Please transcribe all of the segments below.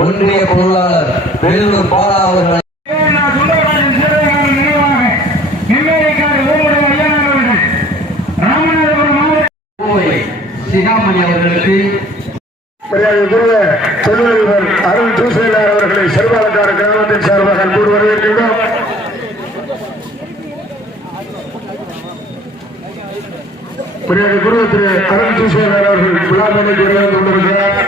ஒன்றிய பொருளாளர் வேலூர் பாலா அவர்கள் சிகாமணி அவர்களுக்கு தொழிலதிபர் அருண் ஜூசேலார் அவர்களை சிறுபாலக்கார கிராமத்தின் சார்பாக கூறு வரவேற்கின்றோம். குரு திரு அருண் ஜூசேலார் அவர்கள் விழாமணிக்கு கொண்டிருக்கிறார்.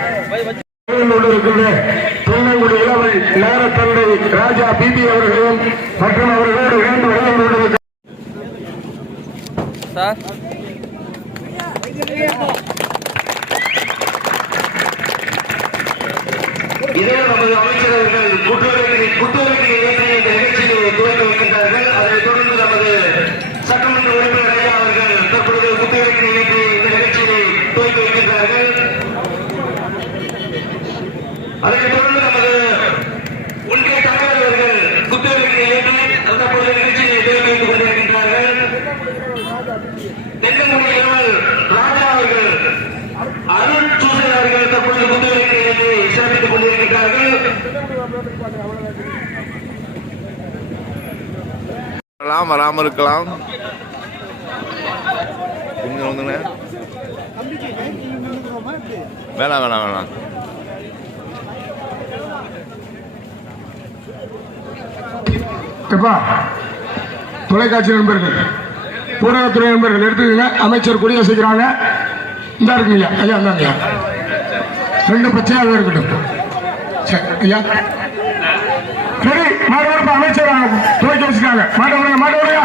தொழில்நுட்ப இளவை நேர தந்தை ராஜா பிபி அவர்களையும் மற்றும் அவர்களோடு இணைந்து வழங்கி கொண்டிருக்கிறார். இதே நமது அமைச்சரவர்கள் குற்றவியல் இந்த நிகழ்ச்சியை துவக்கி வைக்கின்றார்கள். அதைத் தொடர்ந்து நமது சட்டமன்ற உறுப்பினர் ஐயா அவர்கள் தற்பொழுது குற்றவியல் இந்த நிகழ்ச்சியை துவக்கி வைக்கின்றார்கள். அதைத் தொடர்ந்து நமது ஒன்றிய தலைவர் அவர்கள் குற்றவியல் ஏற்றி தற்பொழுது நிகழ்ச்சியை துவக்கி வைத்துக் கொண்டிருக்கின்றார்கள். தென்கமுடி ராஜா அவர்கள் அருண் சூசன் அவர்கள் தற்பொழுது குற்றவியல் ஏற்றி சிறப்பித்துக் கொண்டிருக்கிறார்கள். வராம இருக்கலாம். வேணாம் வேணாம் வேணாம். தொலைக்காட்சி நண்பர்கள், ஊடகத்துறை நண்பர்கள் எடுத்துக்கங்க. அமைச்சர் குடியரசுக்கிறாங்க. இந்த இருக்குங்க ஐயா, இந்தாங்க ரெண்டு பச்சையாக இருக்கட்டும். சரி ஐயா, சரி மாட்டோட அமைச்சர் துவக்கி வச்சுக்காங்க. மாட்டோடையா